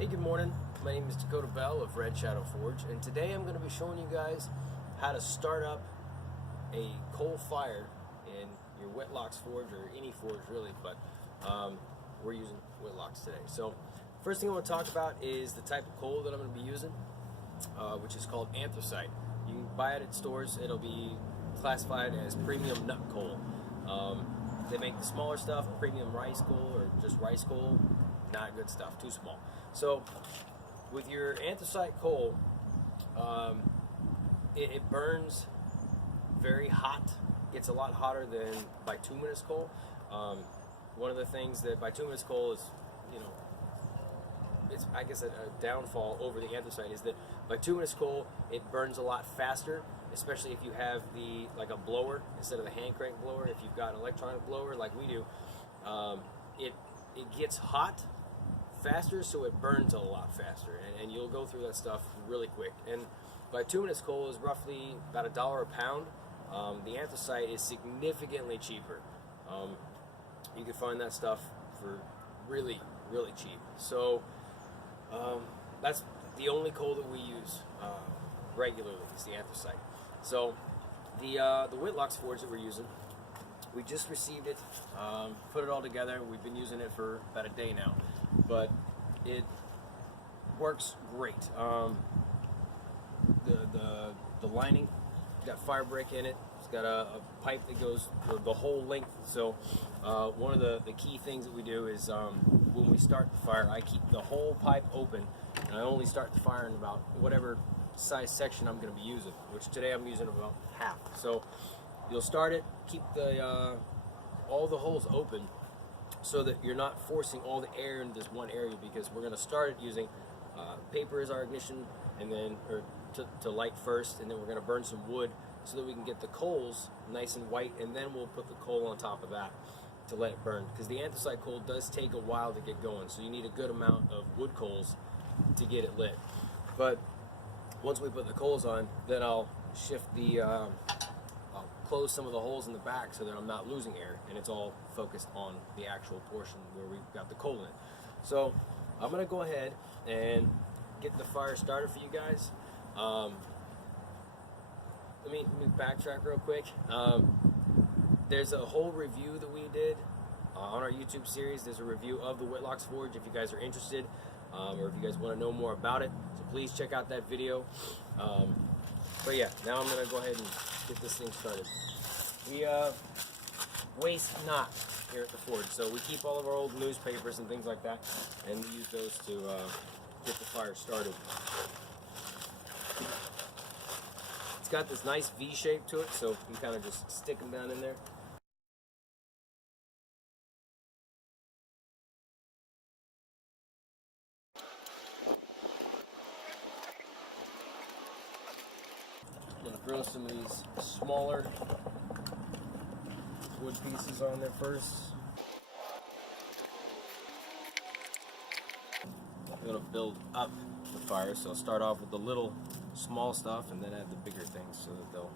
Hey, good morning. My name is Dakota Bell of Red Shadow Forge, and today I'm going to be showing you guys how to start up a coal fire in your Whitlock's forge, or any forge really, but we're using Whitlock's today. So first thing I want to talk about is the type of coal that I'm going to be using, which is called anthracite. You can buy it at stores. It'll be classified as premium nut coal. They make the smaller stuff, premium rice coal, or just rice coal. Not good stuff, too small. So with your anthracite coal, it burns very hot. Gets a lot hotter than bituminous coal. One of the things that bituminous coal is, it's, I guess, a downfall over the anthracite is that bituminous coal, it burns a lot faster, especially if you have like a blower instead of a hand crank blower. If you've got an electronic blower like we do, it gets hot faster, so it burns a lot faster, and you'll go through that stuff really quick. And bituminous coal is roughly about $1 a pound. The anthracite is significantly cheaper. You can find that stuff for really, really cheap. So that's the only coal that we use regularly is the anthracite. So the Whitlock's forge that we're using, we just received it, put it all together. We've been using it for about a day now, but it works great. The lining got fire brick in it. It's got a pipe that goes the whole length. So one of the key things that we do is when we start the fire, I keep the whole pipe open, and I only start the fire in about whatever size section I'm going to be using, which today I'm using about half. So you'll start it, keep all the holes open so that you're not forcing all the air into this one area, because we're going to start it using paper as our ignition, and then to light first, and then we're going to burn some wood so that we can get the coals nice and white, and then we'll put the coal on top of that to let it burn, because the anthracite coal does take a while to get going, so you need a good amount of wood coals to get it lit. But once we put the coals on, then I'll shift I'll close some of the holes in the back so that I'm not losing air, and it's all focused on the actual portion where we've got the coal in. So I'm going to go ahead and get the fire started for you guys. Let me backtrack real quick. There's a whole review that we did on our YouTube series. There's a review of the Whitlock's forge if you guys are interested, or if you guys want to know more about it. So please check out that video. But yeah, now I'm going to go ahead and get this thing started. We waste not here at the forge, so we keep all of our old newspapers and things like that, and we use those to get the fire started. It's got this nice V shape to it, so you can kind of just stick them down in there. I'm going to throw some of these smaller wood pieces on there first. I'm going to build up the fire, so I'll start off with the little small stuff and then add the bigger things so that they'll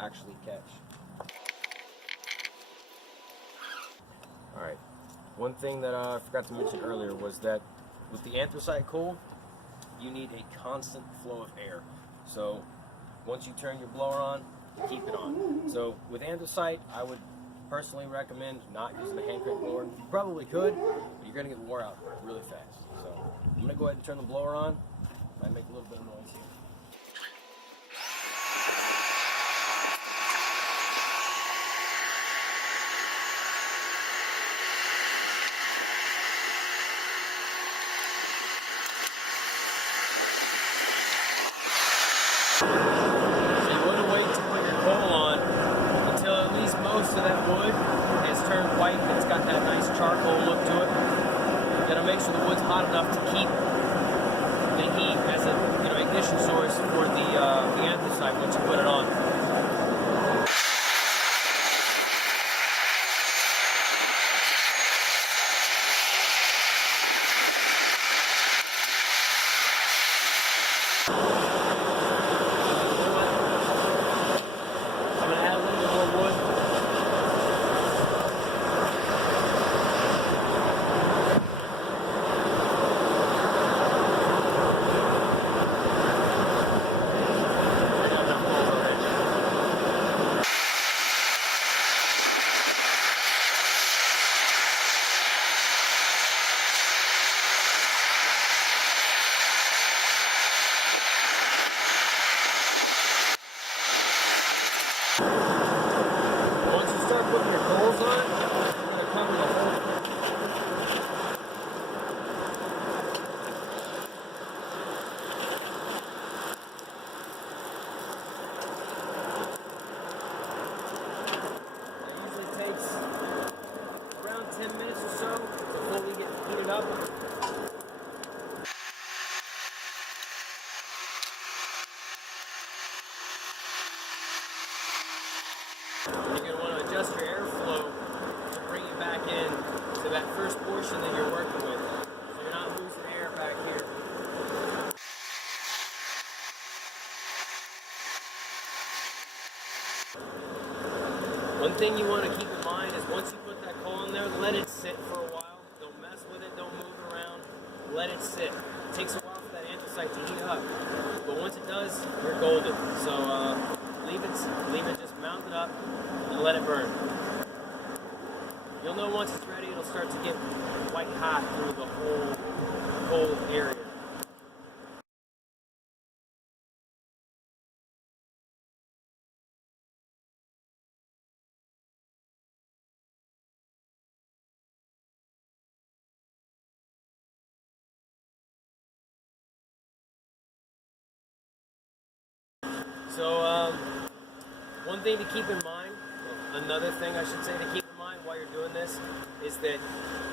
actually catch. Alright, one thing that I forgot to mention earlier was that with the anthracite coal, you need a constant flow of air. So once you turn your blower on, keep it on. So with anthracite, I would personally recommend not using a hand crank blower. You probably could, but you're going to get wore out really fast. So I'm going to go ahead and turn the blower on. Might make a little bit of noise here. So you want to wait to put your coal on until at least most of that wood has turned white and it's got that nice charcoal look to it. Then I'll make sure the wood's hot enough to keep the heat as a ignition source for the anthracite once you put it on. One thing you want to keep in mind is once you put that coal in there, let it sit for a while. Don't mess with it, don't move it around. Let it sit. It takes a while for that anthracite to heat up. But once it does, you're golden. So leave it just mounted up and let it burn. You'll know once it's ready, it'll start to get white hot through the whole coal area. So one thing to keep in mind, another thing I should say to keep in mind while you're doing this, is that,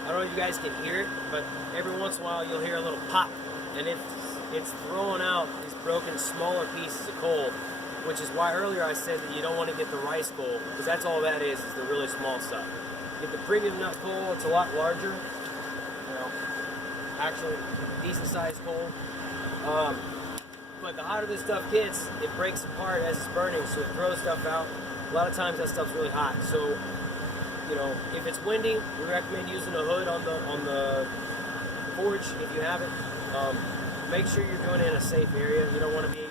I don't know if you guys can hear it, but every once in a while you'll hear a little pop, and it's throwing out these broken smaller pieces of coal, which is why earlier I said that you don't want to get the rice coal, because that's all that is the really small stuff. Get the premium nut coal, it's a lot larger, actually decent sized coal. But the hotter this stuff gets, it breaks apart as it's burning, so it throws stuff out. A lot of times that stuff's really hot. So, if it's windy, we recommend using a hood on the forge if you have it. Make sure you're doing it in a safe area. You don't want to be,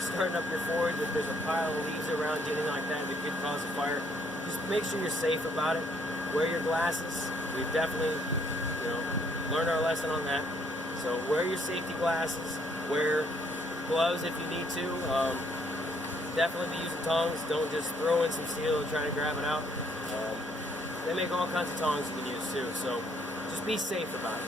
starting up your forge if there's a pile of leaves around you, anything like that could cause a fire. Just make sure you're safe about it. Wear your glasses. We've definitely, learned our lesson on that. So wear your safety glasses, wear gloves if you need to. Definitely be using tongs. Don't just throw in some steel and try to grab it out. They make all kinds of tongs you can use too, so just be safe about it.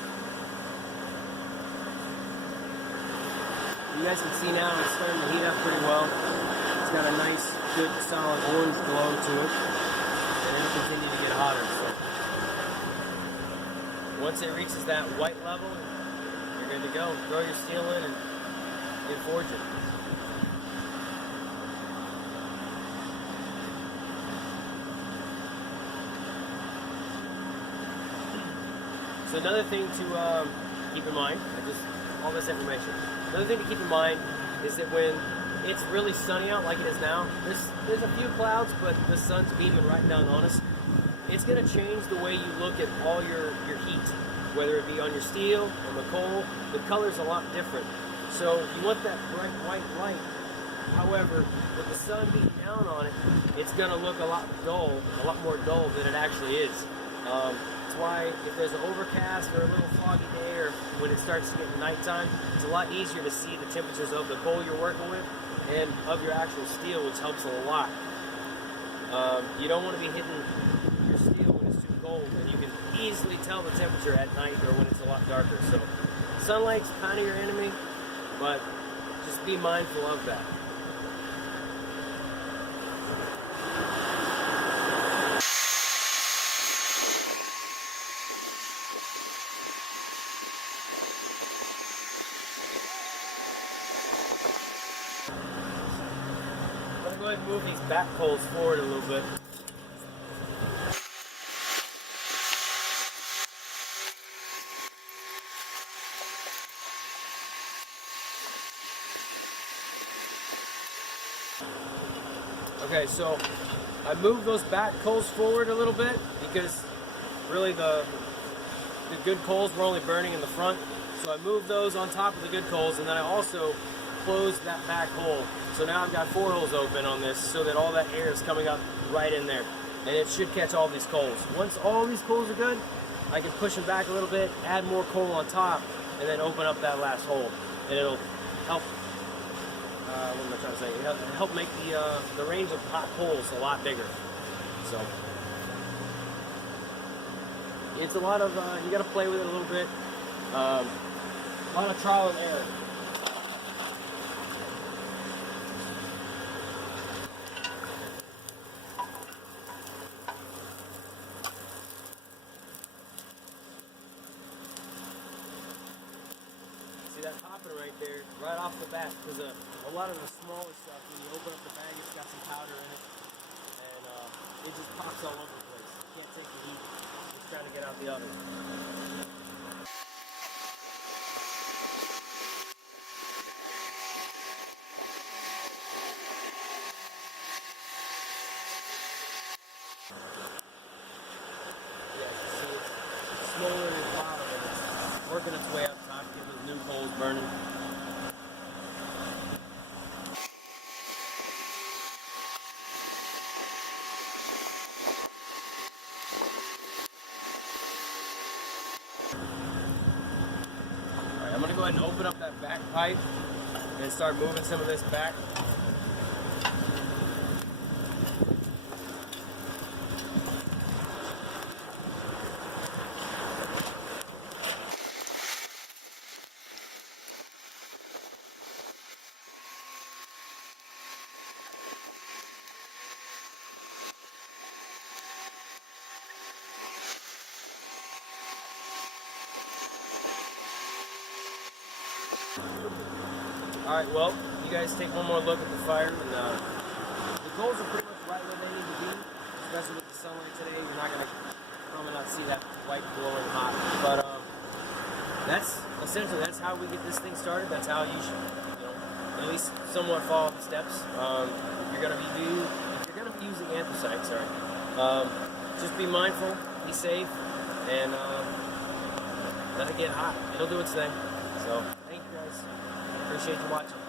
You guys can see now it's starting to heat up pretty well. It's got a nice, good, solid orange glow to it, and it'll continue to get hotter. So once it reaches that white level, you're good to go. Throw your steel in and get forging. So another thing to keep in mind, all this information. Another thing to keep in mind is that when it's really sunny out like it is now, there's a few clouds, but the sun's beaming right down on us. It's going to change the way you look at all your heat, whether it be on your steel, on the coal. The color's a lot different. So you want that bright white light. However, with the sun beating down on it, it's going to look a lot more dull than it actually is. That's why if there's an overcast or a little foggy day, or when it starts to get nighttime, it's a lot easier to see the temperatures of the coal you're working with and of your actual steel, which helps a lot. You don't want to be hitting your steel when it's too cold, and you can easily tell the temperature at night or when it's a lot darker. So sunlight's kind of your enemy, but just be mindful of that. I'm going to go ahead and move these back coals forward a little bit. Okay, so I moved those back coals forward a little bit because really the good coals were only burning in the front. So I moved those on top of the good coals, and then I also closed that back hole. So now I've got 4 holes open on this so that all that air is coming up right in there. And it should catch all these coals. Once all these coals are good, I can push them back a little bit, add more coal on top, and then open up that last hole. And it'll help, what am I trying to say? It'll help make the range of hot coals a lot bigger. So it's a lot of, you got to play with it a little bit. A lot of trial and error. See that popping right there, right off the bat, because a lot of the smaller stuff, when you open up the bag, it's got some powder in it, and it just pops all over the place. You can't take the heat. It's trying to get out the oven. working its way up top, get those new coals burning. Alright, I'm going to go ahead and open up that back pipe and start moving some of this back. Alright, well, you guys take one more look at the fire, and the coals are pretty much right where they need to be, especially with the sunlight today. You're not going to probably not see that white glowing hot, but that's essentially, that's how we get this thing started. That's how you should, at least somewhat follow the steps. If you're going to be using anthracite, just be mindful, be safe, and let it get hot. It'll do its thing. So, thank you guys. Appreciate you watching.